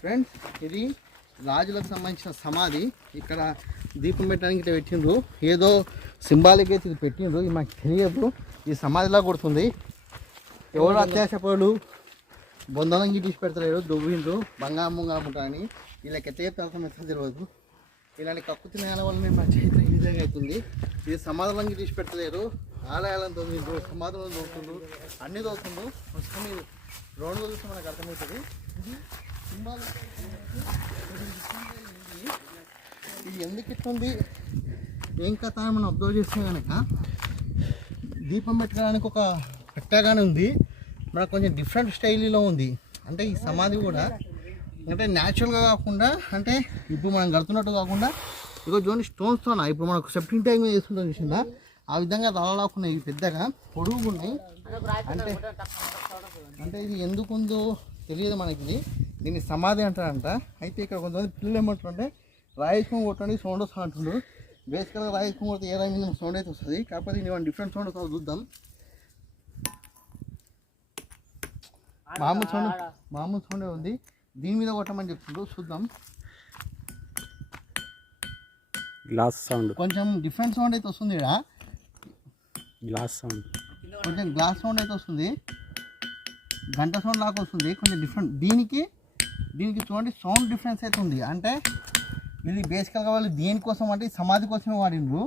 Friends ఇది రాజులకు సంబంధించిన సమాధి. ఇక్కడ దీపం పెట్టడానికి ఇట్లా పెట్టిండ్రు, ఏదో సింబాలిక్ అయితే ఇది పెట్టిండ్రు, ఇది మాకు తెలియదు. ఈ సమాధిలా కొడుతుంది. ఎవరు అత్యాశపరులు బొందలంగి తీసి పెడతలేరు, దువ్విండ్రు బంగారం ముంగరం ఉంటారని. వీళ్ళకి ఎత్త చెప్తారు మెత్తం తెలియదు. ఇలాంటి కక్కుతి నేల వల్ల మా చరిత్ర ఈ విధంగా అవుతుంది. ఇది సమాధులంగి తీసి పెట్టలేరు, ఆలయాలను తోమిండ్రు, సమాధులను తోముతుండ్రు, అన్నీ తోముతుండ్రు. ప్రస్తుతం ఇది రోడ్డు చూస్తే మనకు అర్థమవుతుంది. ఇది ఎందుకు ఇస్తుంది ఏం కథ అని మనం అబ్జర్వ్ చేస్తే కనుక దీపం పెట్టడానికి ఒక పెట్టగానే ఉంది, మనకు కొంచెం డిఫరెంట్ స్టైల్లో ఉంది. అంటే ఈ సమాధి కూడా అంటే న్యాచురల్గా కాకుండా, అంటే ఇప్పుడు మనం కడుతున్నట్టు కాకుండా ఇక చూడండి స్టోన్స్తో ఇప్పుడు మనకు సెప్టింగ్ ట్యాంక్ మీద వేస్తుంటాం చూసిందా, ఆ విధంగా రాకుండా ఇవి పెద్దగా పొడుగు ఉన్నాయి. అంటే అంటే ఇది ఎందుకు ఉందో తెలియదు మనకి. ఇది దీన్ని సమాధి అంటారంట. అయితే ఇక్కడ కొంతమంది పిల్లలు ఏమంటారంటే రాయస్కం కొట్టండి సౌండ్ వస్తుంది అంటుండ్రు. బేసికల్గా రాయస్కం కొడితే ఏ రాయి మీద సౌండ్ అయితే వస్తుంది, కాకపోతే నేను డిఫరెంట్ సౌండ్ వస్తుంది చూద్దాం. మామూలు సౌండే ఉంది, దీని మీద కొట్టమని చెప్తుండ్రు, చూద్దాం. గ్లాస్ సౌండ్ కొంచెం డిఫరెంట్ సౌండ్ అయితే వస్తుంది. ఇక్కడ గ్లాస్ సౌండ్ కొంచెం గ్లాస్ సౌండ్ అయితే వస్తుంది, గంట సౌండ్ లాగా వస్తుంది, కొంచెం డిఫరెంట్. దీనికి చూడండి సౌండ్ డిఫరెన్స్ అయితే ఉంది. అంటే ఇది బేసికల్గా వాళ్ళు దేనికోసం అంటే సమాధి కోసమే వాడినరు.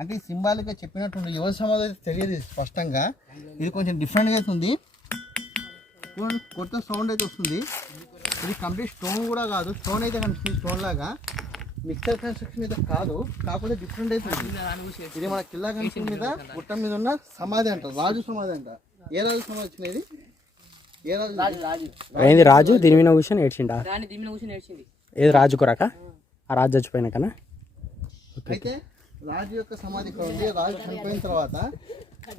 అంటే ఈ సింబాలిక్గా చెప్పినట్టుంది. ఎవరి సమాధి అయితే తెలియదు స్పష్టంగా. ఇది కొంచెం డిఫరెంట్గా అయితే ఉంది. చూడండి కొత్త సౌండ్ అయితే వస్తుంది. ఇది కంప్లీట్ స్టోన్ కూడా కాదు, స్టోన్ అయితే కనిపిస్తుంది స్టోన్ లాగా, మిక్సర్ కన్స్ట్రక్షన్ అయితే కాదు, కాకపోతే డిఫరెంట్ అయితే ఉంది. ఇది మన కిల్లా కన్స్ట్రక్షన్ మీద గుట్ట మీద ఉన్న సమాధి అంట, రాజు సమాధి అంట. ఏ రాజు సమాధి వచ్చినది? ఏ రాజు? రాజు దీని మీద కూర్చొని ఏడ్చిండా? ఏది రాజు కొరక? ఆ రాజు చచ్చిపోయినాకనా? అయితే రాజు యొక్క సమాధి ఇక్కడ ఉంది. రాజు చనిపోయిన తర్వాత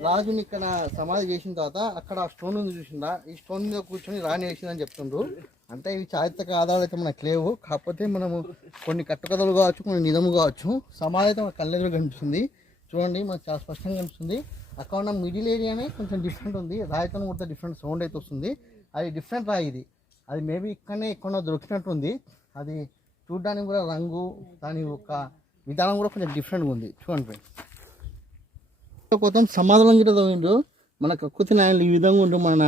రాజుని ఇక్కడ సమాధి చేసిన తర్వాత అక్కడ స్టోన్ ఉంది చూసిందా, ఈ స్టోన్ మీద కూర్చొని రాణి వేసిందని చెప్తుండ్రు. అంటే ఇవి చారిత్రక ఆధారాలు అయితే మనకు లేవు, కాకపోతే మనము కొన్ని కట్టుకథలు కావచ్చు, కొన్ని నిజము కావచ్చు. సమాధి అయితే మన కళ్ళెదురు కనిపిస్తుంది. చూడండి మనకు చాలా స్పష్టంగా కనిపిస్తుంది. అక్కడ ఉన్న మిడిల్ ఏరియానే కొంచెం డిఫరెంట్ ఉంది, రాయితో కూడా డిఫరెంట్ సౌండ్ అయితే వస్తుంది. అది డిఫరెంట్ రాయి. ఇది అది మేబీ ఇక్కడనే ఎక్కడో దొరికినట్టుంది. అది చూడడానికి కూడా రంగు, దాని ఒక విధానం కూడా కొంచెం డిఫరెంట్గా ఉంది. చూడండి ఫ్రెండ్స్, కోసం సమాధానం గిట్ట తవ్విండ్రు. మన కక్కుతి నాయలు ఈ విధంగా ఉండు, మన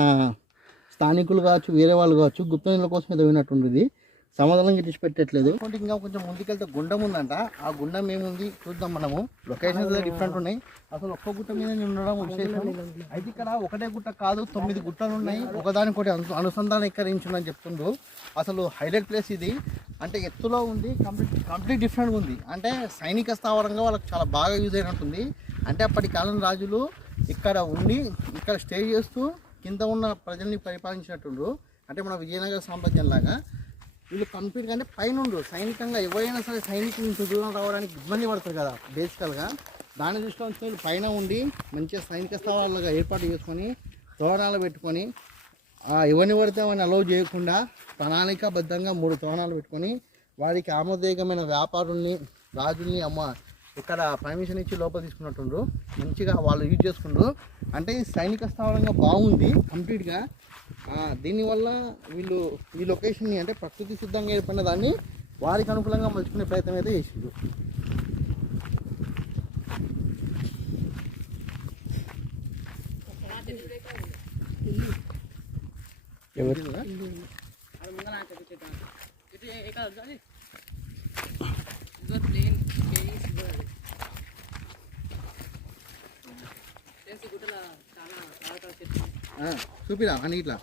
స్థానికులు కావచ్చు, వేరే వాళ్ళు కావచ్చు, గుప్త నీళ్ళ కోసమే తవ్వినట్టుండేది. సమాధానం గిట్టించి పెట్టట్లేదు. ఇంకా కొంచెం ముందుకెళ్తే గుండం ఉందంట. ఆ గుండం ఏముంది చూద్దాం. మనము లొకేషన్స్ డిఫరెంట్ ఉన్నాయి. అసలు ఒక్క గుట్ట మీద ఉండడం విశేషం. అయితే ఇక్కడ ఒకటే గుట్ట కాదు, 9 గుట్టలు ఉన్నాయి, ఒకదానికొకటి అనుసంధానీకరించుందని చెప్తుండ్రు. అసలు హైలైట్ ప్లేస్ ఇది. అంటే ఎత్తులో ఉంది, కంప్లీట్ డిఫరెంట్గా ఉంది. అంటే సైనిక స్థావరంగా వాళ్ళకి చాలా బాగా యూజ్ అయినట్టుంది. అంటే అప్పటి కాలం రాజులు ఇక్కడ ఉండి ఇక్కడ స్టే చేస్తూ కింద ఉన్న ప్రజల్ని పరిపాలించినట్టుండ్రు. అంటే మన విజయనగర సామ్రాజ్యం లాగా వీళ్ళు కంప్లీట్గా అంటే పైన ఉండు సైనికంగా ఎవరైనా సరే సైనికుల నుంచి దూరం రావడానికి ఇబ్బంది పడతారు కదా బేసికల్గా. దాన్ని దృష్టిలో వీళ్ళు పైన ఉండి మంచిగా సైనిక స్థావరాలుగా ఏర్పాటు చేసుకొని తోరణాలు పెట్టుకొని ఎవరిని పడితే అవన్నీ అలౌ చేయకుండా ప్రణాళికాబద్ధంగా 3 తోరణాలు పెట్టుకొని వారికి ఆమోదయోగ్యమైన వ్యాపారుల్ని రాజుల్ని ఇక్కడ పర్మిషన్ ఇచ్చి లోపల తీసుకున్నట్టుండ్రు. మంచిగా వాళ్ళు యూజ్ చేసుకుండ్రు. అంటే ఈ సైనిక స్థావరంగా బాగుంది కంప్లీట్గా. దీనివల్ల వీళ్ళు ఈ లొకేషన్ని అంటే ప్రకృతి సిద్ధంగా ఏర్పడిన దాన్ని వారికి అనుకూలంగా మలుచుకునే ప్రయత్నం అయితే చేసిండ్రు. చూపిరా అని ఇట్లా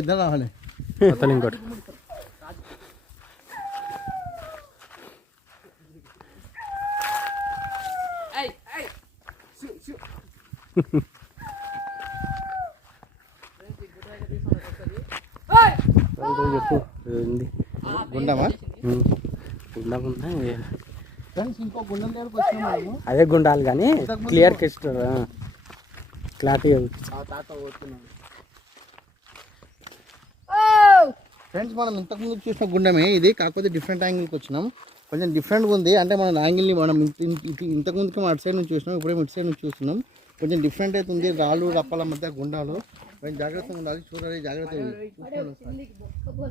ఇద్దరు రావాలి. ఇంకోటి చెప్పు. గుండమా? గుండం ఉందా? ఇంకో గుండం దగ్గరకు వచ్చినాము. అదే గుండాలి కానీ క్లియర్ క్లారిటీ ఫ్రెండ్స్, మనం ఇంతకుముందు చూసిన గుండమే ఇది, కాకపోతే డిఫరెంట్ యాంగిల్కి వచ్చినాం. కొంచెం డిఫరెంట్గా ఉంది. అంటే మన యాంగిల్ని మనం ఇంతకుముందుకి అటు సైడ్ నుంచి చూసినాం, ఇప్పుడే ఇటు సైడ్ నుంచి చూస్తున్నాం. కొంచెం డిఫరెంట్ అయితే ఉంది. రాళ్ళు రప్పల మధ్య గుండాలు కొంచెం జాగ్రత్తగా ఉండాలి, చూడాలి, జాగ్రత్తగా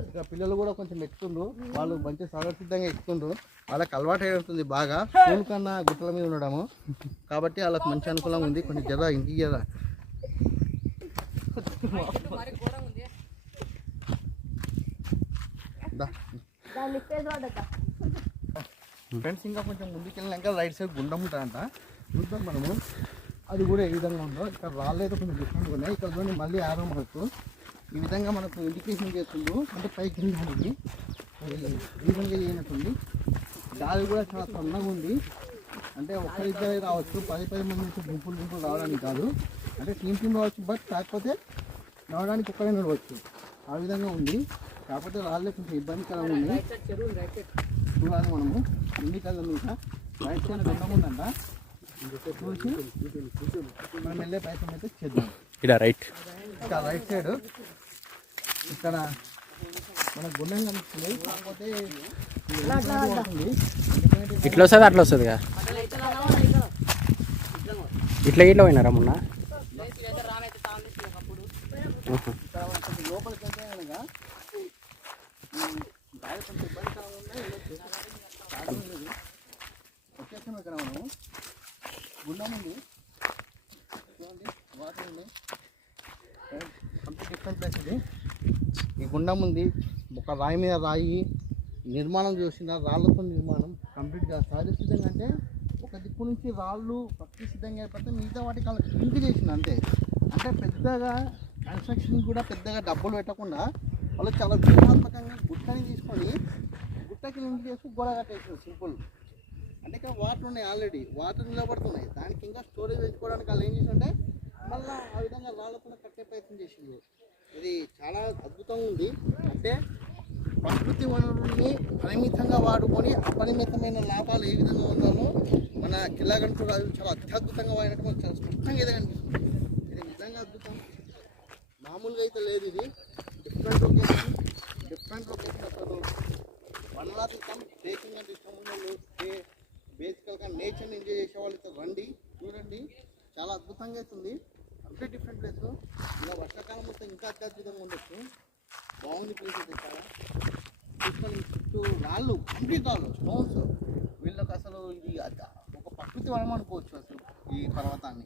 ఇంకా పిల్లలు కూడా కొంచెం ఎక్కుతుండ్రు, వాళ్ళు మంచి సహసిద్ధంగా ఎక్కుతుండ్రు. వాళ్ళకి అలవాటు అయి ఉంటుంది బాగా స్కూల్ కన్నా గుట్టల మీద ఉండడము, కాబట్టి వాళ్ళకి మంచి అనుకూలంగా ఉంది. కొంచెం జర ఇంటికి జర ఫ్రెండ్స్ ఇంకా కొంచెం ముందుకు వెళ్ళినాక రైట్ సైడ్ గుండం ఉంటుందంట, చూద్దాం మనము అది కూడా ఏ విధంగా ఉందో. ఇక్కడ రాళ్ళైతే కొంచెం డిఫరెంట్గా ఉన్నాయి. ఇక్కడ చూడండి మళ్ళీ ఆరో మనకు ఈ విధంగా మనకు ఇండికేషన్ చేస్తుండ్రు, అంటే పైకి ఉంది ఈ విధంగా చేయనట్టుంది. గాలి కూడా చాలా సన్నగా ఉంది, అంటే ఒక్కరిద్దరే రావచ్చు, 10 మంది నుంచి గుంపులు రావడానికి కాదు, అంటే టీం రావచ్చు, బట్ కాకపోతే రావడానికి ఒక్కరే నడవచ్చు ఆ విధంగా ఉంది. కాకపోతే రాళ్ళే కొంచెం ఇబ్బందికరంగా ఉంది. చూడాలి మనము ఎన్నికల్లో ఇంకా రైట్ సైడ్ గుండం ఉందంట, చూసి మనం వెళ్ళే ప్రయత్నం అయితే చేద్దాం. ఇక్కడ రైట్, ఇంకా రైట్ సైడ్ ఇక్కడ మన గుండం కనిపిస్తుంది, కాకపోతే ఇట్లా వస్తుంది అట్లా వస్తుంది కదా, ఇట్లా ఇట్లా పోయినారా మొన్న లోపలికి వెళ్తే కనుక గాలి కొంచెం ఇబ్బందికరంగా ఉన్నాయి. వచ్చేసాము ఇక్కడ మనము, గుండం ఉంది చూడండి, వాటర్ ఉంది, కంప్లీట్ డిఫరెంట్ ప్లేస్ ఇది. ఈ గుండం ఉంది, ఒక రాయి మీద రాయి నిర్మాణం చూసిన రాళ్ళతో నిర్మాణం కంప్లీట్గా సహజ సిద్ధంగా, అంటే ఒక దిక్కు నుంచి రాళ్ళు ప్రకృతి సిద్ధంగా అయిపోతే మిగతా వాటికి వాళ్ళకి లింక్ చేసింది అంతే. అంటే పెద్దగా కన్స్ట్రక్షన్ కూడా పెద్దగా డబ్బులు పెట్టకుండా వాళ్ళు చాలా వ్యూహాత్మకంగా గుట్టని తీసుకొని గుట్టకి లింక్ చేసి గోడ కట్టేసారు సింపుల్. అంటే ఇక్కడ వాటర్ ఉన్నాయి, ఆల్రెడీ వాటర్ నిలబడుతున్నాయి, దానికి ఇంకా స్టోరేజ్ పెంచుకోవడానికి వాళ్ళు ఏం చేసిందంటే మళ్ళీ ఆ విధంగా రాళ్ళతో కట్టే ప్రయత్నం చేసిండ్రు. ఇది చాలా అద్భుతంగా ఉంది. అంటే ప్రకృతి వనరుల్ని పరిమితంగా వాడుకొని అపరిమితమైన లాభాలు ఏ విధంగా ఉండాలో మన కిల్లాగంటూ రాజు చాలా అత్యద్భుతంగా వాడినట్టు మనకు చాలా స్పష్టంగా ఇదే కనిపిస్తుంది. ఇది నిజంగా అద్భుతం, మామూలుగా అయితే లేదు. ఇది డిఫరెంట్ లొకేషన్ అసలు వనరాతీతం ట్రేకింగ్ అంటే ఇష్టం ఉన్న వాళ్ళు, బేసికల్గా నేచర్ని ఎంజాయ్ చేసే వాళ్ళు అయితే రండి, చూడండి, చాలా అద్భుతంగా అవుతుంది. అంటే డిఫరెంట్ ప్లేస్, ఇలా వర్షాకాలం వస్తే ఇంకా అత్యద్భుతంగా ఉండొచ్చు. బాగుంది ప్లేస్ అయితే చాలా. చూసుకొని చుట్టూ రాళ్ళు, కంప్లీట్ రాళ్ళు, స్టోన్స్, వీళ్ళకి అసలు ఇది ఒక ప్రకృతి వనం అనుకోవచ్చు అసలు ఈ పర్వతాన్ని.